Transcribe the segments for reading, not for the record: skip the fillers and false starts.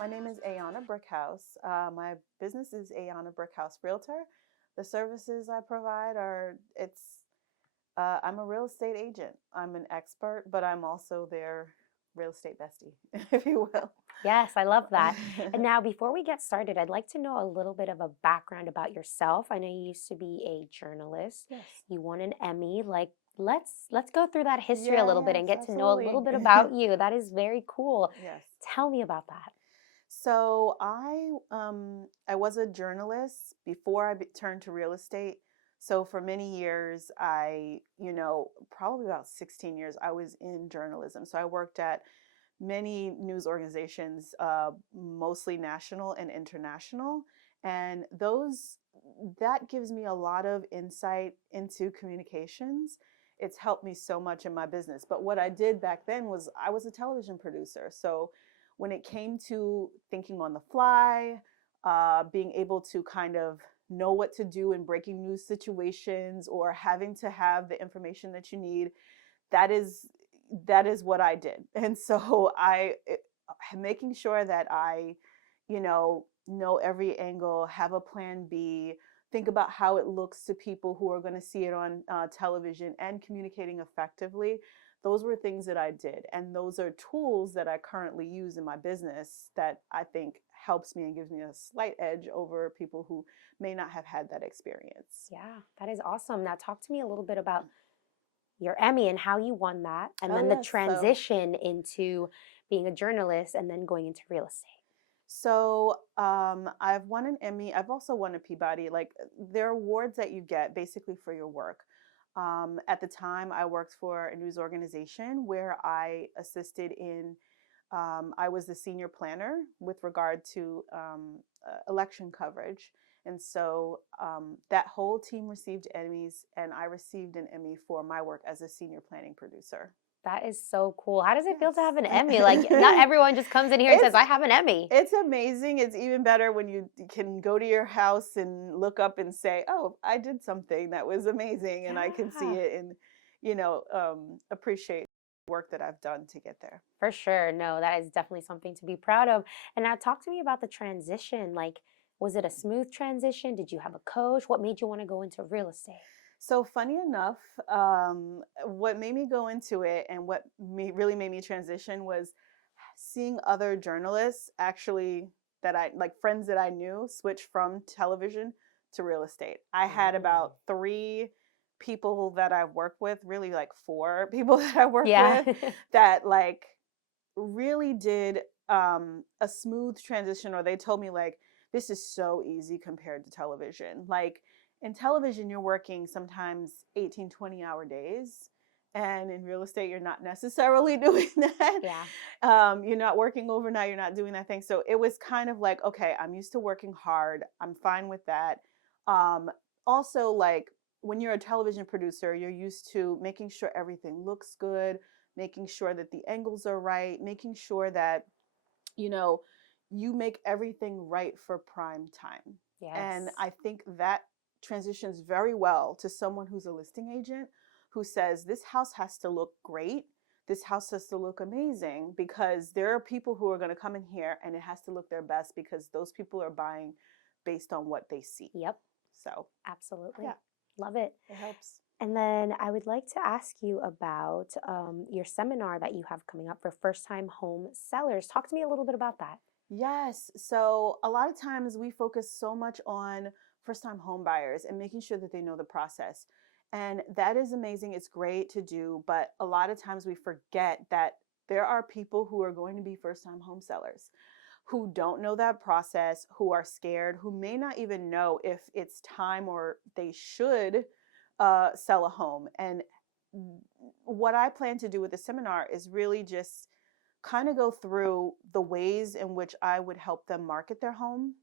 My name is Ayana Brickhouse. My business is Ayana Brickhouse Realtor. The services I provide I'm a real estate agent. I'm an expert, but I'm also their real estate bestie, if you will. Yes, I love that. And now, before we get started, I'd like to know a little bit of a background about yourself. I know you used to be a journalist. Yes. You won an Emmy. Let's go through that history a little bit Yes, and get to know a little absolutely. bit about you. That is very cool. Yes. Tell me about that. So I was a journalist before turned to real estate. So for many years, probably about 16 years, I was in journalism. So I worked at many news organizations, mostly national and international, and that gives me a lot of insight into communications. It's helped me so much in my business. But what I did back then was I was a television producer. So when it came to thinking on the fly, being able to kind of know what to do in breaking news situations or having to have the information that you need, that is that is what I did. And so making sure that I, know every angle, have a plan B, think about how it looks to people who are going to see it on television, and communicating effectively. Those were things that I did. And those are tools that I currently use in my business that I think helps me and gives me a slight edge over people who may not have had that experience. Yeah, that is awesome. Now, talk to me a little bit about your Emmy and how you won that, and Oh, then the yes. transition into being a journalist and then going into real estate. I've won an Emmy. I've also won a Peabody. Like, there are awards that you get basically for your work. At the time, I worked for a news organization where I assisted in. I was the senior planner with regard to election coverage, and so that whole team received Emmys, and I received an Emmy for my work as a senior planning producer. That is so cool. How does it feel to have an Yes. Emmy? Like, not everyone just comes in here and says, it's I have an Emmy. It's amazing. It's even better when you can go to your house and look up and say, "Oh, I did something that was amazing," and I can see Yeah, it and, appreciate the work that I've done to get there. for sure. No, that is definitely something to be proud of. And now talk to me about the transition. Like, was it a smooth transition? Did you have a coach? What made you want to go into real estate? So funny enough, what made me go into it and really made me transition was seeing other journalists actually that I like friends that I knew switch from television to real estate. I had Mm. about three people that I work with, really like four people that I work Yeah. with that like really did a smooth transition, or they told me like this is so easy compared to television. Like in television you're working sometimes 18, 20-hour days, and in real estate you're not necessarily doing that. Yeah. You're not working overnight, you're not doing that thing. So it was kind of like, okay, I'm used to working hard, I'm fine with that. um, Also, like when you're a television producer, you're used to making sure everything looks good, making sure that the angles are right, making sure that, you know, you make everything right for prime time. And Yes. I think that transitions very well to someone who's a listing agent who says, this house has to look great. This house has to look amazing because there are people who are going to come in here and it has to look their best because those people are buying based on what they see. Yep. So, Absolutely. yeah, Love it. it helps. And then I would like to ask you about your seminar that you have coming up for first time home sellers. Talk to me a little bit about that. Yes. So a lot of times we focus so much on first time home buyers and making sure that they know the process. And that is amazing. It's great to do. But a lot of times we forget that there are people who are going to be first time home sellers who don't know that process, who are scared, who may not even know if it's time or they should sell a home. And what I plan to do with the seminar is really just kind of go through the ways in which I would help them market their home.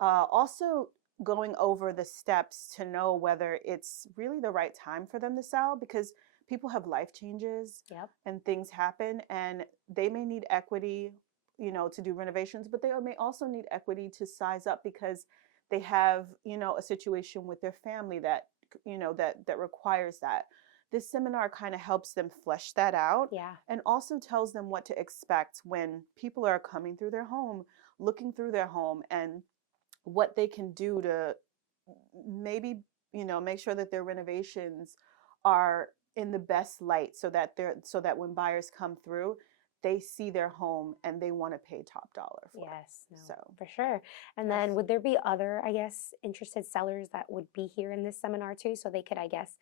Also, going over the steps to know whether it's really the right time for them to sell, because people have life changes Yep. and things happen, and they may need equity, to do renovations, but they may also need equity to size up because they have, a situation with their family that, that requires that. This seminar kind of helps them flesh that out Yeah. and also tells them what to expect when people are coming through their home looking through their home and what they can do to maybe, make sure that their renovations are in the best light so that when buyers come through, they see their home and they want to pay top dollar for it. Yes, no, So, for sure. And yes. then would there be other, I guess, interested sellers that would be here in this seminar too? So they could, I guess,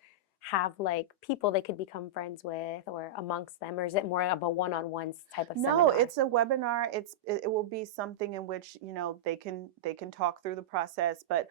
have like people they could become friends with or amongst them, or is it more of a one-on-one type of No, seminar? it's a webinar. It will be something in which, they can talk through the process, but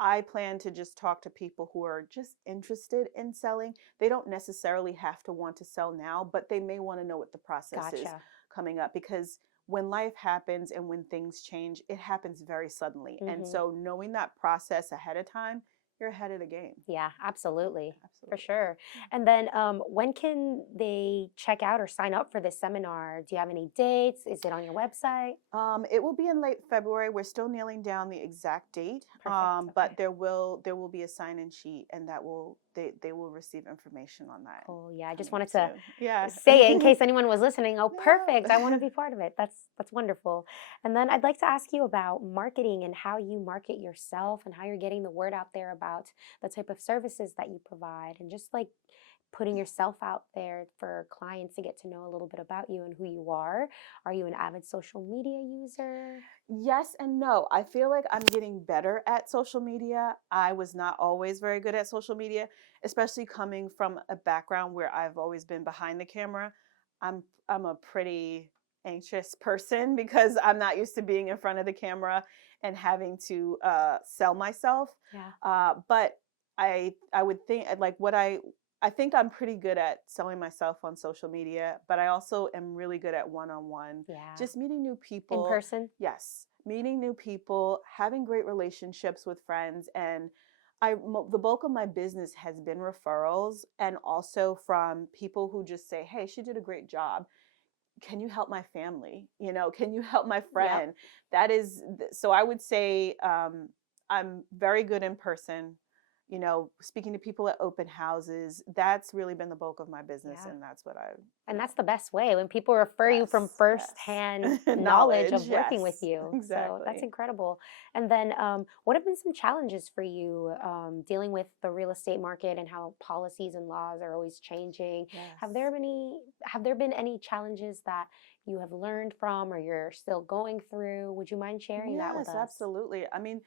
I plan to just talk to people who are just interested in selling. They don't necessarily have to want to sell now, but they may want to know what the process is Gotcha. coming up, because when life happens and when things change, it happens very suddenly. And Hmm. so knowing that process ahead of time, you're ahead of the game. Yeah, absolutely. For Absolutely. sure. And then when can they check out or sign up for this seminar? Do you have any dates? Is it on your website? It will be in late February. We're still nailing down the exact date, Perfect. but Okay. there will be a sign-in sheet, and they will receive information on that Cool. Yeah, I just coming wanted to soon. Yeah. say it in case anyone was listening. Oh, perfect. I want to Yeah. be part of it. That's wonderful. And then I'd like to ask you about marketing and how you market yourself and how you're getting the word out there about the type of services that you provide and just like putting yourself out there for clients to get to know a little bit about you and who you are. Are you an avid social media user? Yes and no. I feel like I'm getting better at social media. I was not always very good at social media, especially coming from a background where I've always been behind the camera. I'm a pretty anxious person because I'm not used to being in front of the camera and having to sell myself. Yeah. But I would think like what I think I'm pretty good at selling myself on social media, but I also am really good at one-on-one, Yeah. just meeting new In people. person? Yes, meeting new people, having great relationships with friends, and the bulk of my business has been referrals, and also from people who just say, "Hey, she did a great job. Can you help my family? Can you help my Yep. friend?" That is so. I would say I'm very good in person. Speaking to people at open houses. That's really been the bulk of my business, Yeah. and that's what I, And that's the best way when people refer you from yes, firsthand yes, knowledge knowledge. of working Yes, with you. So that's exactly. incredible. And then, what have been some challenges for you dealing with the real estate market and how policies and laws are always changing? Have Yes. there been any challenges that you have learned from or you're still going through? Would you mind sharing that with Yes, us? absolutely. I mean,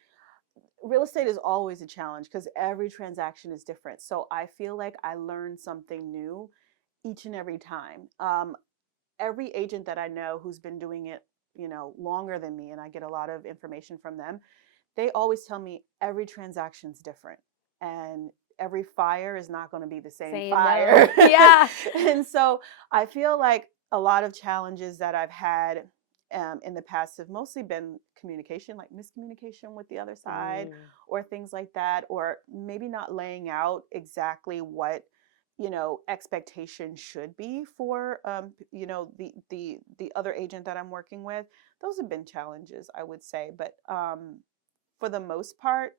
real estate is always a challenge because every transaction is different. So I feel like I learn something new each and every time. Every agent that I know who's been doing it, longer than me, and I get a lot of information from them, they always tell me every transaction's different and every fire is not going to be the same Say no. fire. Yeah. And so I feel like a lot of challenges that I've had in the past have mostly been communication, like miscommunication with the other side, Mm, or things like that, or maybe not laying out exactly what expectation should be for the other agent that I'm working with. Those have been challenges, I would say, but for the most part,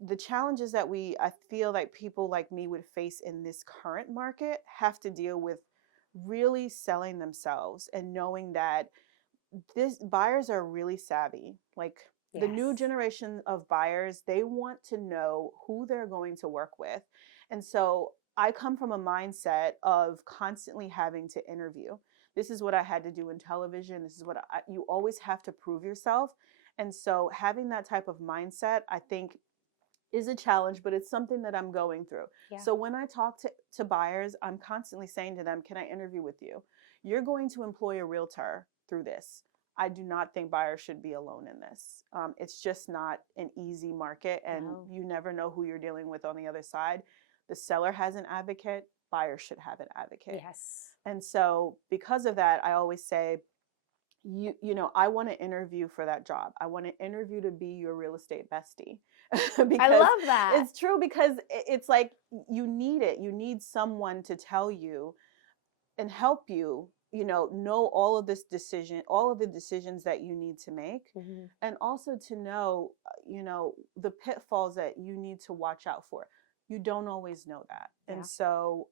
the challenges that I feel like people like me would face in this current market have to deal with really selling themselves and knowing that this buyers are really savvy. Like the new yes. generation of buyers, they want to know who they're going to work with. And so I come from a mindset of constantly having to interview. This is what I had to do in television. This is what you always have to prove yourself. And so having that type of mindset, I think is a challenge, but it's something that I'm going through. Yeah. So when I talk to buyers, I'm constantly saying to them, can I interview with you? You're going to employ a realtor through this. I do not think buyers should be alone in this. It's just not an easy market, and No. you never know who you're dealing with on the other side. The seller has an advocate, buyers should have an advocate. Yes. And so because of that, I always say, I want to interview for that job. I want to interview to be your real estate bestie. I Because love that. it's true, because it's like you need it. You need someone to tell you and help you, know all of the decisions that you need to make, Hmm. and also to know, the pitfalls that you need to watch out for. You don't always know that. And Yeah. so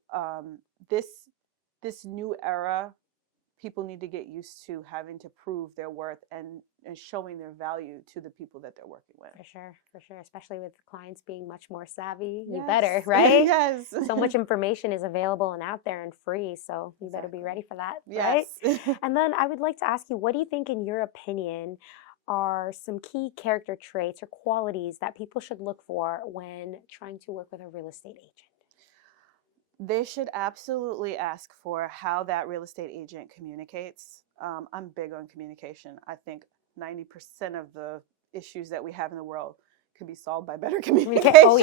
this new era people need to get used to having to prove their worth and showing their value to the people that they're working with. For sure, especially with clients being much more savvy. You Yes. better, right? Yes. So much information is available and out there and free, so you better be Exactly. ready for that, right? Yes. And then I would like to ask you, what do you think, in your opinion, are some key character traits or qualities that people should look for when trying to work with a real estate agent? They should absolutely ask for how that real estate agent communicates. I'm big on communication. I think 90% of the issues that we have in the world can be solved by better Communicate. communication. Oh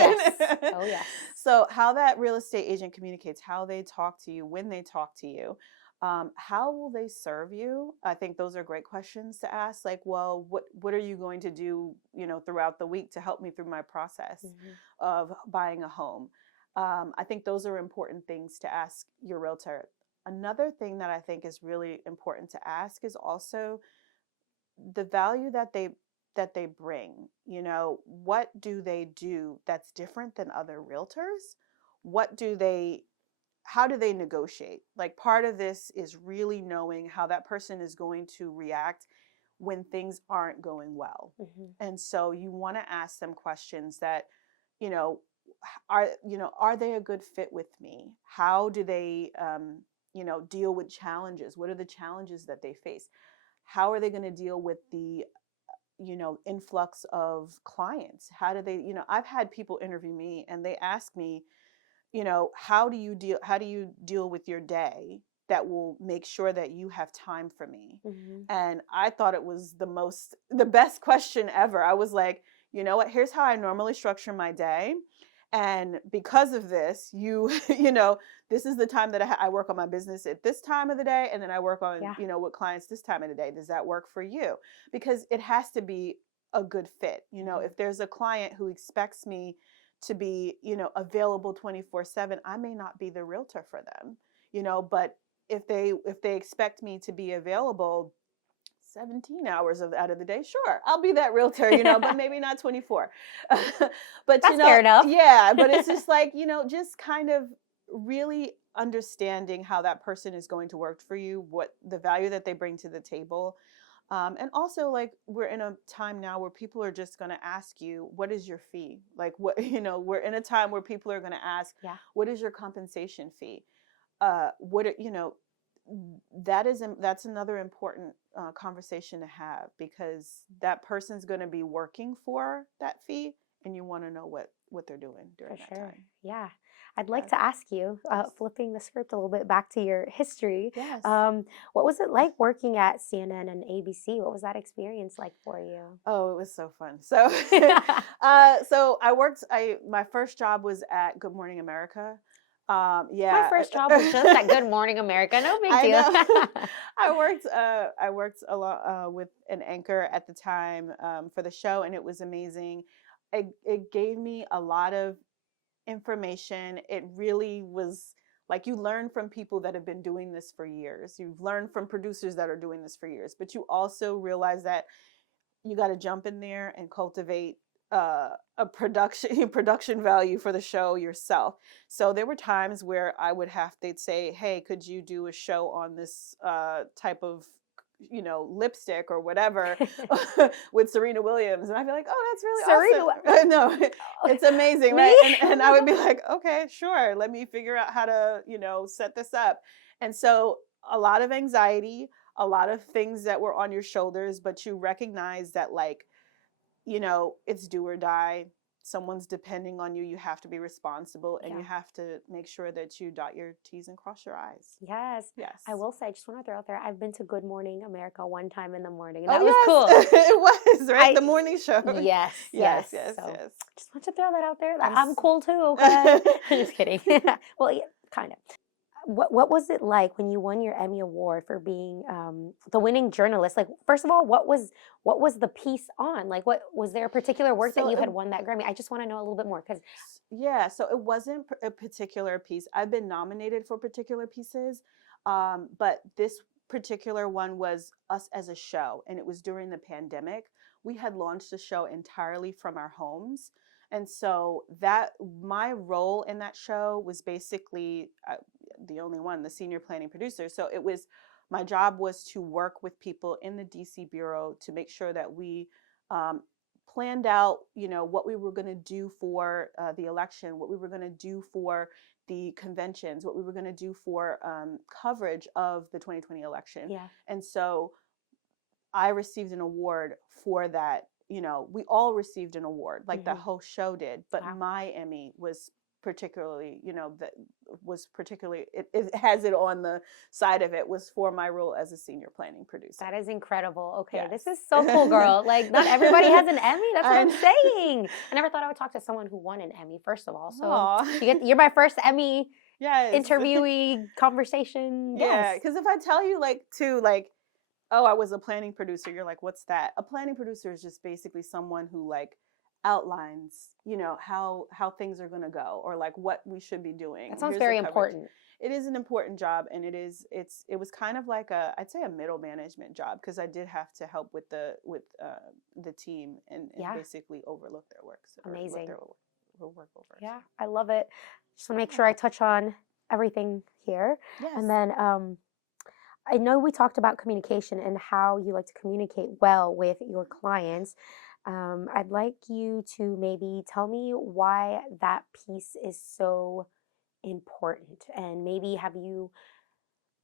yes. Oh yes. So, how that real estate agent communicates, how they talk to you, when they talk to you, how will they serve you? I think those are great questions to ask. Like, well, what are you going to do, throughout the week to help me through my process Mhm. of buying a home? I think those are important things to ask your realtor. Another thing that I think is really important to ask is also the value that they bring. What do they do that's different than other realtors? What do they How do they negotiate? Like, part of this is really knowing how that person is going to react when things aren't going well. Mhm. And so you want to ask them questions that, you know, are they a good fit with me? How do they, deal with challenges? What are the challenges that they face? How are they going to deal with the, influx of clients? How do they, I've had people interview me and they ask me, how do you deal with your day that will make sure that you have time for me? Mhm. And I thought it was the best question ever. I was like, you know what, here's how I normally structure my day, and because of this, this is the time that I work on my business at this time of the day, and then I work on, Yeah. with clients this time of the day. Does that work for you? Because it has to be a good fit. Mhm. If there's a client who expects me to be, available 24/7, I may not be the realtor for them, but if they expect me to be available 17 hours out of the day, sure, I'll be that realtor, but maybe not 24. But That's fair enough. yeah, but it's just like, just kind of really understanding how that person is going to work for you, what the value that they bring to the table. And also, like, we're in a time now where people are just going to ask you, what is your fee? Like, what, we're in a time where people are going to ask, Yeah. what is your compensation fee? What, that's another important conversation to have, because that person's going to be working for that fee, and you want to know what they're doing For during that sure. time. Yeah. I'd like Yes. to ask you, Yes. flipping the script a little bit back to your history, Yes. what was it like working at CNN and ABC? What was that experience like for you? Oh, it was so fun. So, so my first job was at Good Morning America. My Yeah, first job was just at Good Morning America. No big I deal. know. I worked a lot with an anchor at the time, for the show, and it was amazing. It gave me a lot of information. It really was like, you learn from people that have been doing this for years. You've learned from producers that are doing this for years, but you also realize that you got to jump in there and cultivate a production value for the show yourself. So there were times where they'd say, hey, could you do a show on this type of, lipstick or whatever, with Serena Williams, and I'd be like, oh, that's really Serena, awesome. what? No, it's amazing, Me? right? and, Oh and I my would be God. like, okay, sure, let me figure out how to, set this up. And so, a lot of anxiety, a lot of things that were on your shoulders, but you recognize that, like, it's do or die. Someone's depending on you. You have to be responsible, and you Yeah. have to make sure that you dot your T's and cross your I's. Yes. Yes. I will say, I just want to throw out there, I've been to Good Morning America one time in the morning, and Oh, that was cool. yes. It was, right? I The morning show. Yes, Yes, yes. yes, So yes. just want to throw that out there. That I'm I'm s- cool too, okay? Just kidding. Well, yeah, kind of. What was it like when you won your Emmy Award for being the winning journalist? Like, first of all, what was the piece on? Like, what was there a particular work that so you it had won that Grammy? I just want to know a little bit more because Yeah, so it wasn't a particular piece. I've been nominated for particular pieces, but this particular one was us as a show, and it was during the pandemic. We had launched the show entirely from our homes, and so that my role in that show was basically the only one, the senior planning producer. So it was My job was to work with people in the DC bureau to make sure that we um, planned out, what we were going to do for the election, what we were going to do for the conventions, what we were going to do for coverage of the 2020 election. Yeah. And so I received an award for that. We all received an award, like the Hmm. whole show did, but Wow. my Emmy was particularly, that was particularly, it has it on the side of it, was for my role as a senior planning producer. That is incredible. Okay, this Yes. is so cool, girl. Like, not everybody has an Emmy. That's what I I'm know. saying. I never thought I would talk to someone who won an Emmy, first of all. So Aw. you're my first Emmy Yes. interviewee conversation Yeah, guest. because if I tell you, like, too, like, oh, I was a planning producer, you're like, what's that? A planning producer is just basically someone who, like, outlines, how things are going to go, or like what we should be doing. That sounds Here's the very coverage. important. It is an important job, and it was kind of like I'd say a middle management job, because I did have to help with the team, and Yeah. basically overlook their work, or look Amazing. their work over. Yeah, I love it. Just want to make sure I touch on everything here. Yes. And then I know we talked about communication and how you like to communicate well with your clients. I'd like you to maybe tell me why that piece is so important. And maybe have you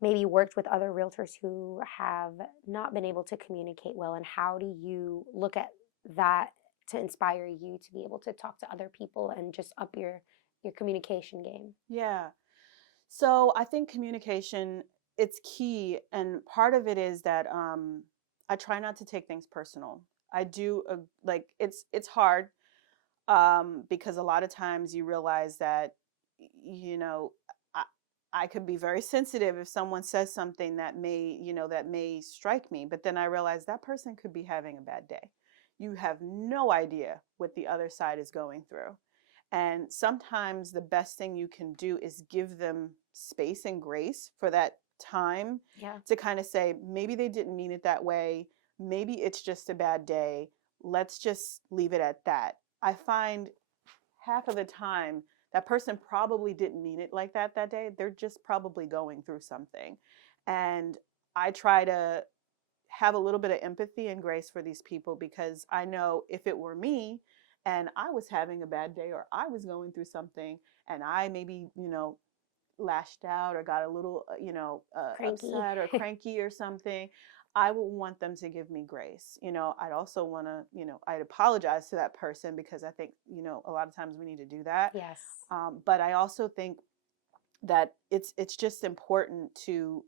maybe worked with other realtors who have not been able to communicate well, and how do you look at that to inspire you to be able to talk to other people and just up your communication game? Yeah. So I think communication, it's key, and part of it is that I try not to take things personal. I do like it's hard, because a lot of times you realize that you know I, I could be very sensitive if someone says something that may strike me, but then I realize that person could be having a bad day. You have no idea what the other side is going through. And sometimes the best thing you can do is give them space and grace for that time Yeah. to kind of say, maybe they didn't mean it that way. Maybe it's just a bad day. Let's just leave it at that. I find half of the time that person probably didn't mean it like that day. They're just probably going through something. And I try to have a little bit of empathy and grace for these people, because I know if it were me and I was having a bad day, or I was going through something, and I maybe, lashed out or got a little, Cranky. upset or cranky or something, I would want them to give me grace. I'd also want to, I'd apologize to that person, because I think, a lot of times we need to do that. Yes. But I also think that it's just important to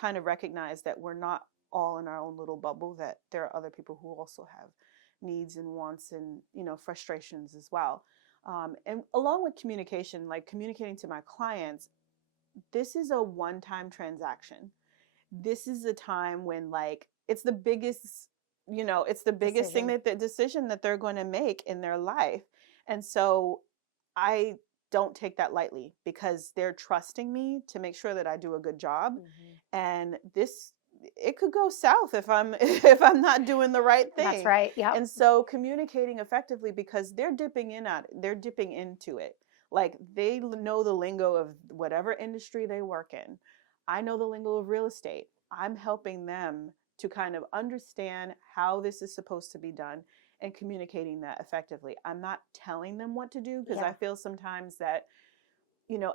kind of recognize that we're not all in our own little bubble, that there are other people who also have needs and wants and frustrations as well. And along with communication, like communicating to my clients, this is a one-time transaction. This is a time when, like, it's the biggest, it's the biggest thing, Decision. that the decision that they're going to make in their life. And so I don't take that lightly, because they're trusting me to make sure that I do a good job. Hmm. And it could go south if I'm if I'm not doing the right That's thing. right. Yep. And so communicating effectively, because they're dipping they're dipping into it. Like, they know the lingo of whatever industry they work in. I know the lingo of real estate. I'm helping them to kind of understand how this is supposed to be done, and communicating that effectively. I'm not telling them what to do, because I Yeah. feel sometimes that,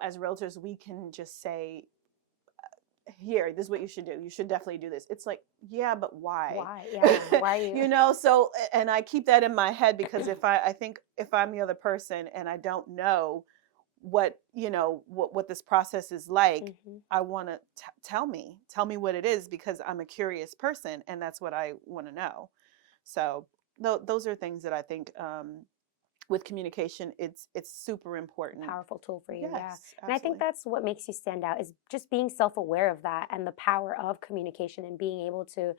as realtors, we can just say, here, this is what you should do. You should definitely do this. It's like, yeah, but why? Why? Yeah. Why are you? So, and I keep that in my head, because I think if I'm the other person and I don't know what this process is like, Hmm. I want to tell me what it is, because I'm a curious person, and that's what I want to know. So those are things that I think, with communication, it's super important. Powerful tool for you. Yeah. Yes, And I think absolutely. that's what makes you stand out, is just being self-aware of that and the power of communication and being able to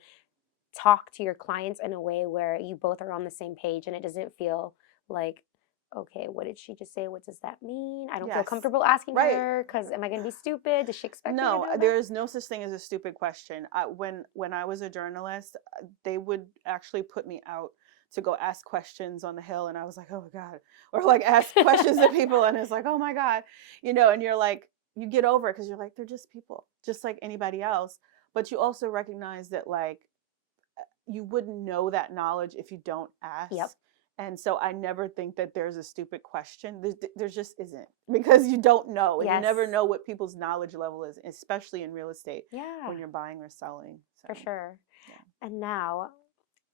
talk to your clients in a way where you both are on the same page and it doesn't feel like, okay, what did she just say? What does that mean? I don't feel Yes. comfortable asking Right. her because am I going to be stupid? Does she expect me to No, know there that? is no such thing as a stupid question. When I was a journalist, they would actually put me out to go ask questions on the Hill, and I was like, oh my God, or like ask questions to people, and it's like, oh my God, and you're like, you get over it, because you're like, they're just people, just like anybody else. but you also recognize that like you wouldn't know that knowledge if you don't Yep. ask. And so I never think that there's a stupid question. There just isn't, because you don't know, and you Yes. never know what people's knowledge level is, especially in real estate Yeah, when you're buying or selling. for So sure. yeah. And now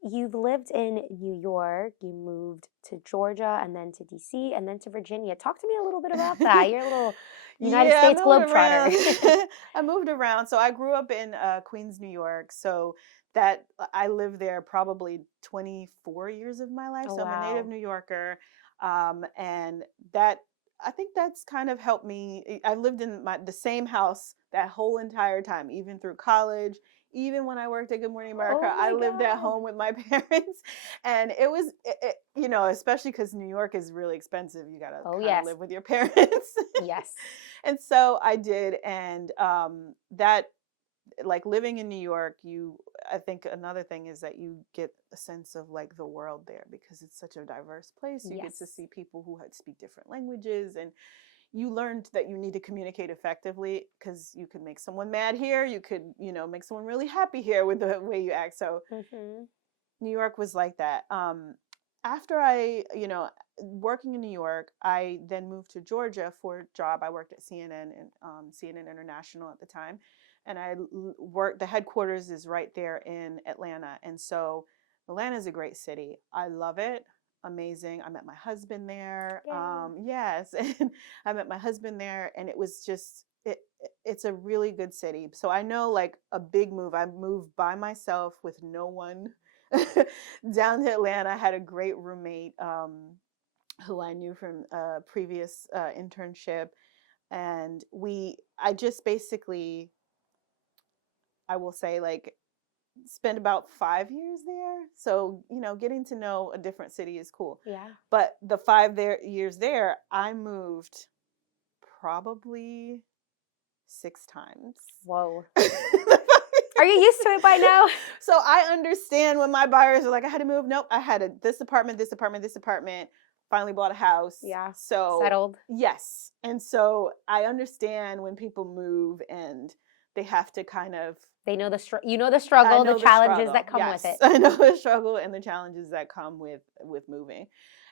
you've lived in New York, you moved to Georgia and then to DC and then to Virginia. Talk to me a little bit about that. You're a little United Yeah, I States moved around. globetrotter. I moved around. So I grew up in Queens, New York. So that I lived there probably 24 years of my life. Oh, So I'm a native wow. New Yorker, and that I think that's kind of helped me. I lived in the same house that whole entire time, even through college. Even when I worked at Good Morning America, Oh I my lived at God. home with my parents, and it was, especially because New York is really expensive. You gotta Oh, kind of yes. live with your parents. Yes. And so I did, and that, like, living in New York, I think another thing is that you get a sense of like the world there, because it's such a diverse place. You get to Yes. see people who speak different languages, and you learned that you need to communicate effectively, because you could make someone mad here, you could, make someone really happy here with the way you act. So Mm-hmm. New York was like that. After I, working in New York, I then moved to Georgia for a job. I worked at CNN and CNN International at the time, and worked. The headquarters is right there in Atlanta, and so Atlanta is a great city. I love it. Amazing. I met my husband there. Yay. Yes, and I met my husband there, and it was just it's a really good city. So I know, like, a big move. I moved by myself with no one down to Atlanta. I had a great roommate, who I knew from a previous internship, and I just basically, I will say, like, spent about 5 years there. So getting to know a different city is cool. Yeah. But the years there, I moved probably 6 times. Whoa. Are you used to it by now? So I understand when my buyers are like, I had to move. Nope, I had this apartment, this apartment, this apartment. Finally bought a house. Yeah. So Settled. yes, and so I understand when people move and they have to kind of. They know you know the I struggle, the know the challenges struggle. that come with Yes, it. I know the struggle and the challenges that come with moving,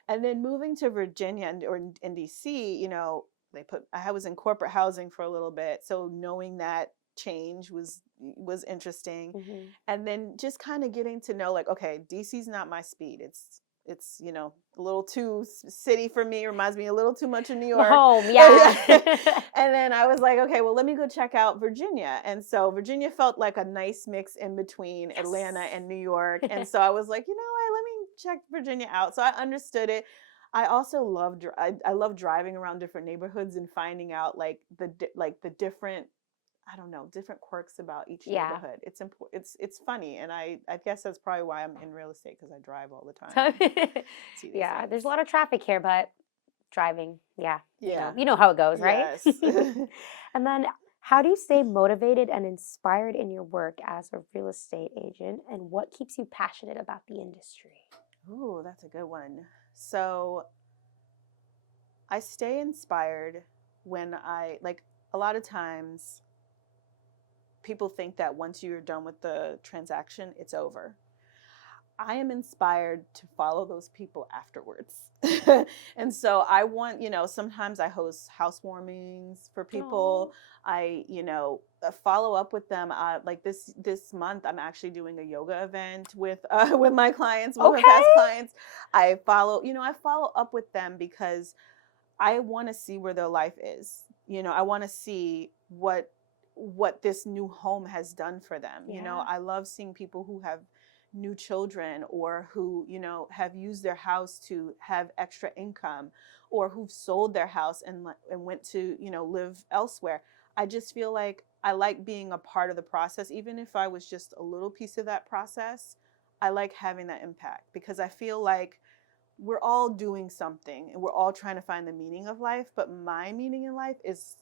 and then moving to Virginia or in DC. I was in corporate housing for a little bit, so knowing that change was interesting, Mm-hmm. and then just kind of getting to know, like, okay, DC's not my speed. It's a little too city for me. Reminds me a little too much of New York. Home, yeah. And then I was like, okay, well, let me go check out Virginia. And so Virginia felt like a nice mix in between Atlanta and New York. And so I was like, what, let me check Virginia out. So I understood it. I also I love driving around different neighborhoods and finding out, like, the different, I don't know, different quirks about each Yeah. neighborhood. It's important. It's funny, and I guess that's probably why I'm in real estate, because I drive all the time and see these Yeah, things. there's a lot of traffic here, but driving, yeah, Yeah. you know how it goes, right? Yes. And then how do you stay motivated and inspired in your work as a real estate agent, and what keeps you passionate about the industry? Ooh, that's a good one. So I stay inspired when a lot of times people think that once you're done with the transaction, it's over. I am inspired to follow those people afterwards. And so I want, sometimes I host housewarmings for Oh, people. I, follow up with them. Like this month, I'm actually doing a yoga event with with my clients, with my okay. past clients. I follow up with them because I want to see where their life is. I want to see what this new home has done for them. Yeah. I love seeing people who have new children, or who, have used their house to have extra income, or who've sold their house and went to, live elsewhere. I just feel like I like being a part of the process, even if I was just a little piece of that process. I like having that impact, because I feel like we're all doing something and we're all trying to find the meaning of life. But my meaning in life is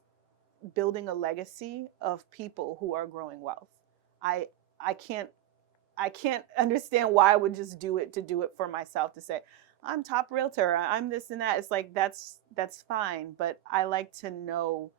building a legacy of people who are growing wealth. I I can't I can't understand why I would just do it to do it for myself, to say I'm top realtor, I'm this and that. It's like that's fine, but I like to know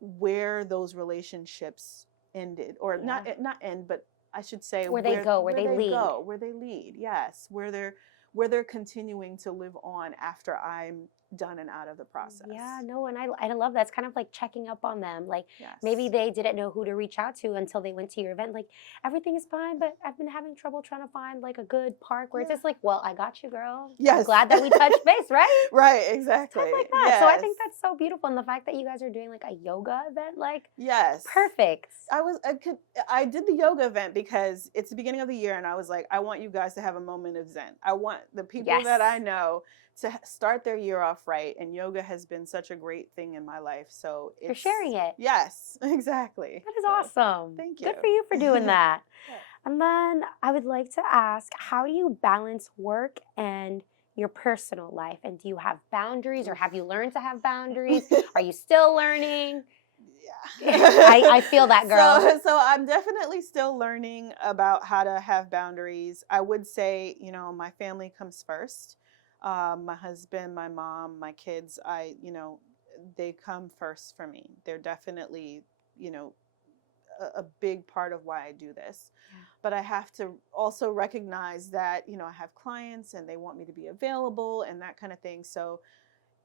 where those relationships ended, or Yeah. not end, but I should say Where they go, where where they they lead. go, where they lead. Yes, where they're continuing to live on after I'm done and out of the Yeah, process. no, and I love that. It's kind of like checking up on them. Like maybe Yes. they didn't know who to reach out to until they went to your event. Like everything is fine, but I've been having trouble trying to find like a good park where it's Yeah. just like, well, I got you, girl. I'm Yes. glad that we touched base, right? Right, Stuff exactly. like that. So I Yes. think that's so beautiful. And the fact that you guys are doing like a yoga event, like Yes. perfect. I did the yoga event because it's the beginning of the year and I was like, I want you guys to have a moment of zen. I want the people Yes. that I know to start their year off right, and yoga has been such a great thing in my life. So For it's sharing it. yes, exactly. That is So awesome. thank you. Good for you for doing that. Yeah. And then I would like to ask, how do you balance work and your personal life? And do you have boundaries or Oof. have you learned to have boundaries? Are you still learning? Yeah. I feel that, girl. So I'm definitely still learning about how to have boundaries. I would say, my family comes first. My husband, my mom, my kids, they come first for me. They're definitely, you know, a big part of why I do this. Yeah. But I have to also recognize that, I have clients and they want me to be available and that kind of thing. So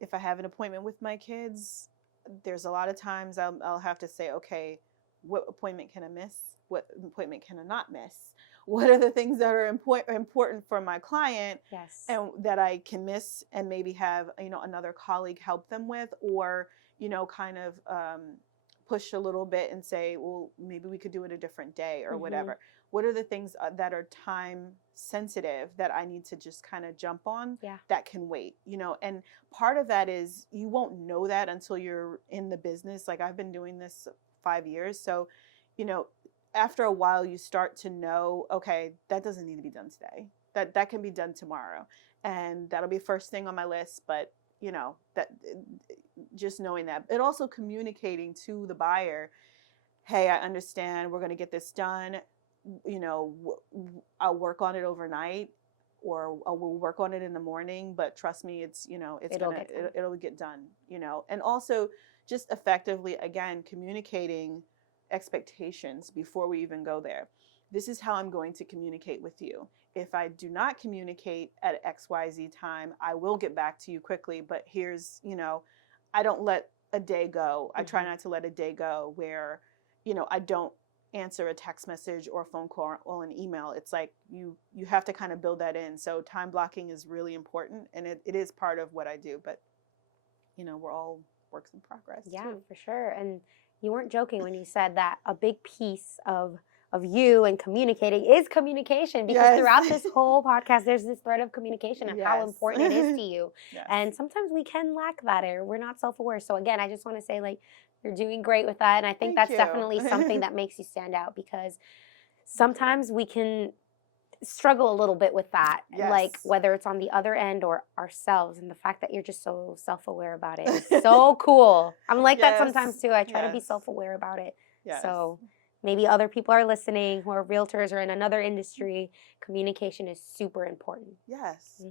if I have an appointment with my kids, there's a lot of times I'll have to say, okay, what appointment can I miss? What appointment can I not miss? What are the things that are important for my client Yes. and that I can miss and maybe have, another colleague help them with, or, kind of push a little bit and say, well, maybe we could do it a different day or whatever. What are the things that are time sensitive that I need to just kind of jump on that can wait, and part of that is you won't know that until you're in the business. Like I've been doing this 5 years. So, after a while you start to know, okay, that doesn't need to be done today. That can be done tomorrow. And that'll be first thing on my list. But, that just knowing that. It also communicating to the buyer, hey, I understand we're going to get this done. I'll work on it overnight, or we'll work on it in the morning, but trust me, it'll get done, and also just effectively, again, communicating expectations before we even go there. This is how I'm going to communicate with you. If I do not communicate at XYZ time, I will get back to you quickly, but here's, I don't let a day go. I try not to let a day go where, I don't answer a text message or a phone call or an email. It's like you have to kind of build that in. So time blocking is really important, and it is part of what I do, but we're all works in progress. Yeah, too. for sure. And you weren't joking when you said that a big piece of you and communicating is communication, because throughout this whole podcast there's this thread of communication and how important it is to you. And sometimes we can lack that, or we're not self-aware. So again, I just want to say, like, you're doing great with that, and I think that's definitely something that makes you stand out, because sometimes we can struggle a little bit with that, like whether it's on the other end or ourselves, and the fact that you're just so self-aware about it is so cool. I'm like that sometimes too. I try to be self-aware about it. So maybe other people are listening who are realtors or in another industry. Communication is super important. Yes.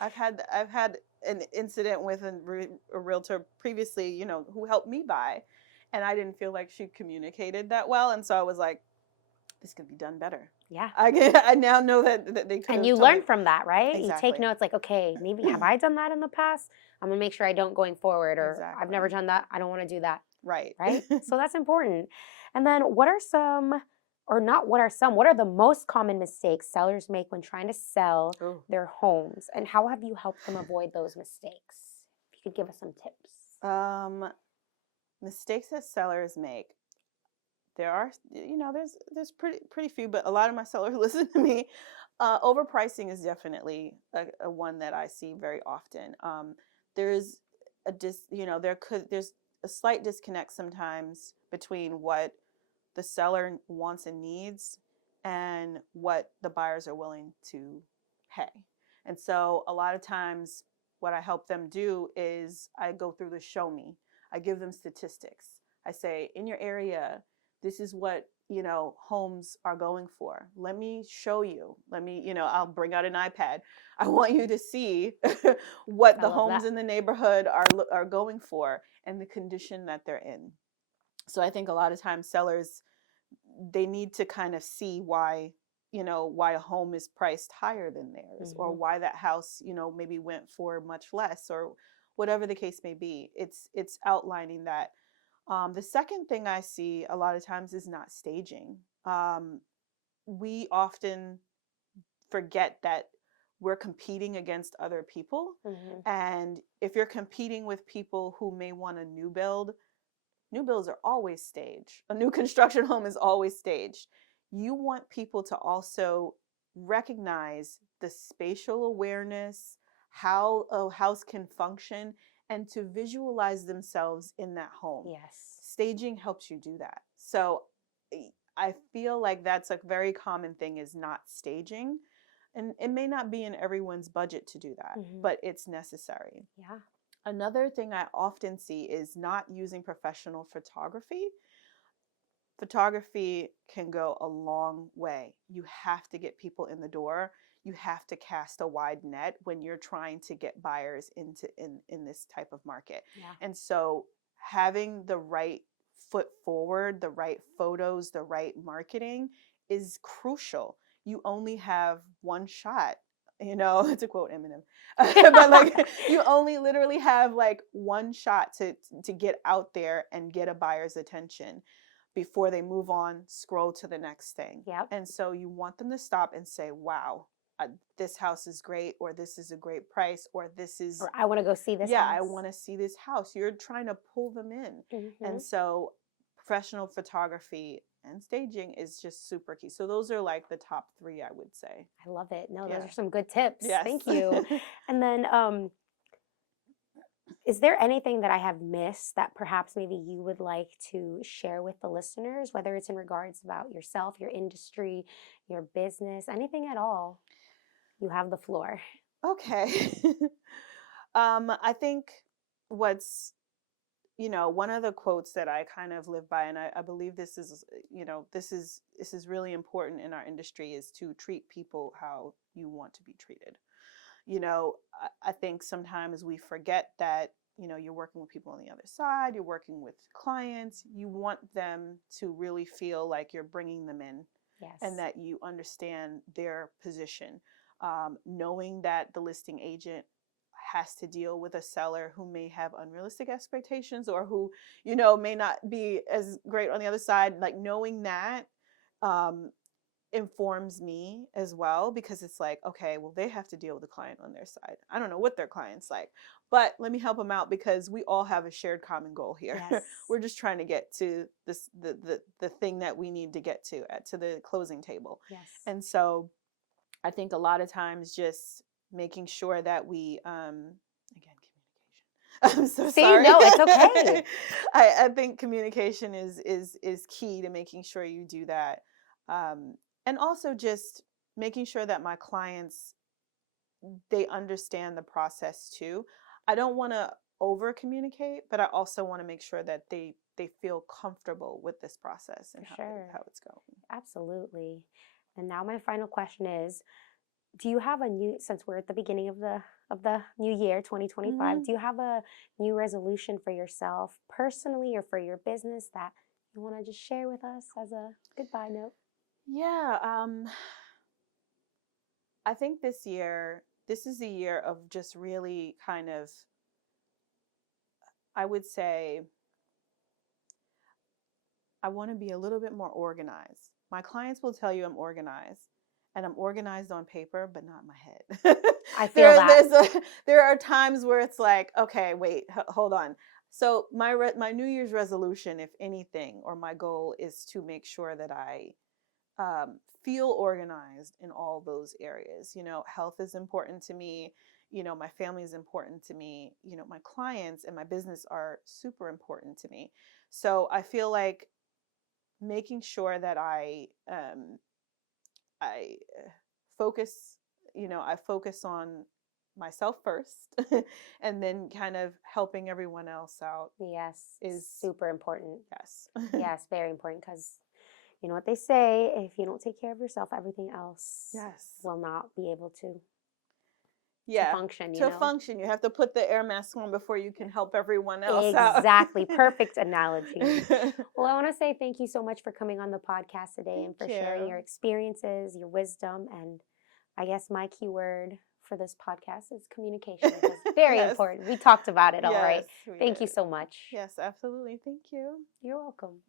I've had an incident with a realtor previously, who helped me buy, and I didn't feel like she communicated that well, and so I was like, this could be done better. Yeah. I now know that they could. And you learn from that, right? Exactly. You take notes, like, okay, maybe have I done that in the past? I'm gonna make sure I don't going forward, or I've never done that. I don't want to do that. Right. Right? So that's important. And then what are the most common mistakes sellers make when trying to sell their homes? And how have you helped them avoid those mistakes? If you could give us some tips. Mistakes that sellers make. There are, there's pretty few, but a lot of my sellers listen to me. Overpricing is definitely a one that I see very often. There's there's a slight disconnect sometimes between what the seller wants and needs and what the buyers are willing to pay. And so a lot of times what I help them do is I go through the show me. I give them statistics. I say, in your area, this is what, homes are going for. Let me show you. I'll bring out an iPad. I want you to see what the homes in the neighborhood are going for and the condition that they're in. So I think a lot of times sellers, they need to kind of see why, why a home is priced higher than theirs, or Hmm. why that house, maybe went for much less, or whatever the case may be. It's outlining that. The second thing I see a lot of times is not staging. We often forget that we're competing against other people. Hmm. And if you're competing with people who may want a new build, new builds are always staged. A new construction home is always staged. You want people to also recognize the spatial awareness, how a house can function, and to visualize themselves in that home. Yes. Staging helps you do that. So I feel like that's a very common thing, is not staging. And it may not be in everyone's budget to do that, Hmm. but it's necessary. Yeah. Another thing I often see is not using professional photography. Photography can go a long way. You have to get people in the door. You have to cast a wide net when you're trying to get buyers in this type of market. Yeah. And so having the right foot forward, the right photos, the right marketing is crucial. You only have one shot, to quote Eminem. But like, you only literally have like one shot to get out there and get a buyer's attention before they move on, scroll to the next thing. Yep. And so you want them to stop and say, wow, this house is great, or this is a great price, or this is, Or I want to go see this yeah, I house. want to see this house. You're trying to pull them in. And Hmm. so professional photography and staging is just super key. So those are like the top three, I would say. I love it. No, those Yeah. are some good tips. Yes. Thank you. And then, is there anything that I have missed that perhaps maybe you would like to share with the listeners, whether it's in regards about yourself, your industry, your business, anything at all? You have the floor. Okay. I think what's, one of the quotes that I kind of live by, and I believe this is, this is really important in our industry, is to treat people how you want to be treated. I think sometimes we forget that, you're working with people on the other side, you're working with clients, you want them to really feel like you're bringing them in, and Yes. that you understand their position. Knowing that the listing agent has to deal with a seller who may have unrealistic expectations, or who, may not be as great on the other side, like knowing that um, informs me as well, because it's like, okay, well, they have to deal with the client on their side. I don't know what their client's like, but let me help them out, because we all have a shared common goal here. Yes. We're just trying to get to this, the thing that we need to get to the closing table. Yes. And so I think a lot of times just making sure that we, again, communication. I'm so See, sorry. no, it's okay. I think communication is key to making sure you do that. Um, and also just making sure that my clients, they understand the process too. I don't want to over communicate, but I also want to make sure that they feel comfortable with this process For and sure. how it's going. Absolutely. And now my final question is, do you have a new, since we're at the beginning of the new year, 2025, Hmm. do you have a new resolution for yourself personally or for your business that you want to just share with us as a goodbye note? Yeah, I think this is the year of just really kind of, I would say, I want to be a little bit more organized. My clients will tell you I'm organized, and I'm organized on paper, but not in my head. I feel that. There are times where it's like, okay, wait, hold on. So my New Year's resolution, if anything, or my goal, is to make sure that I feel organized in all those areas. Health is important to me. My family is important to me. My clients and my business are super important to me. So I feel like making sure that I focus, I focus on myself first, and then kind of helping everyone else out Yes, is, super important. yes. Yes, very important because you know what they say, if you don't take care of yourself, everything else Yes. will not be able to. to Yeah. function, you To know? function, you have to put the air mask on before you can help everyone else out. Exactly. Perfect analogy. Well, I want to say thank you so much for coming on the podcast today and Thank for sharing you. your experiences, your wisdom, and I guess my keyword for this podcast is communication because very Yes. important. We talked about it all right. Yes, we Thank you did. so much. Yes, absolutely. Thank you. You're welcome.